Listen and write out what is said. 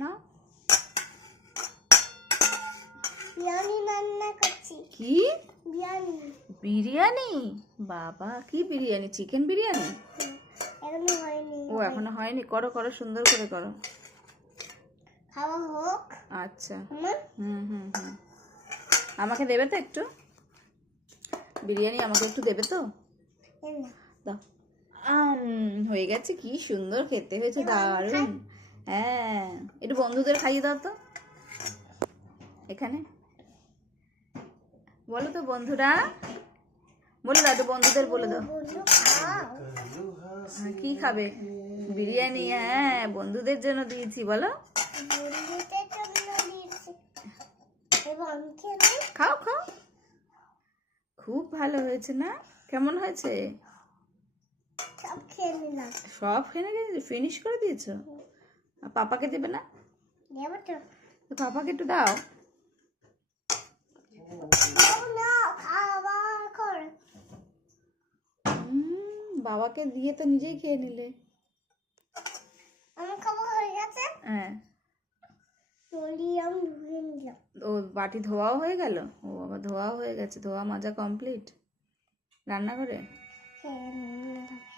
না বিরিয়ানি রান্না করছি। কি বিরিয়ানি? বিরিয়ানি? বাবা কি বিরিয়ানি? চিকেন বিরিয়ানি? এখনো হয়নি। ও এখনো হয়নি, করো করো, সুন্দর করে করো। খাওয়া হোক। আচ্ছা হুম হুম হুম আমাকে দেবে তো একটু বিরিয়ানি? আমাকে একটু দেবে তো? দাও। হয়ে গেছে, কি সুন্দর খেতে হয়েছে, দারুণ। হ্যাঁ, একটু বন্ধুদের খাইয়ে দাও তো। এখানে বলো তো বন্ধুরা, বলে দাও তো বন্ধুদের, বলে দাও। কি খাবে? বিরিয়ানি? হ্যাঁ, বন্ধুদের জন্য দিয়েছি, বলো। খাও খাও, খুব ভালো হয়েছে না? কেমন হয়েছে? সব খেয়ে নিলাম। সব খেয়ে ফিনিশ করে দিয়েছো? পাপাকে দেবে না? দেবো তো। তো পাপাকে একটু দাও। বাবাকে দিয়ে তো নিজেই খেয়ে নিলে। আমার খাবার হয়ে গেছে। হ্যাঁ, আমি ধুয়ে নিলাম। ও বাটি ধোয়াও হয়ে গেল? ও বাবা, ধোয়াও হয়ে গেছে, ধোয়া মাজা কমপ্লিট রান্নাঘরে? হ্যাঁ।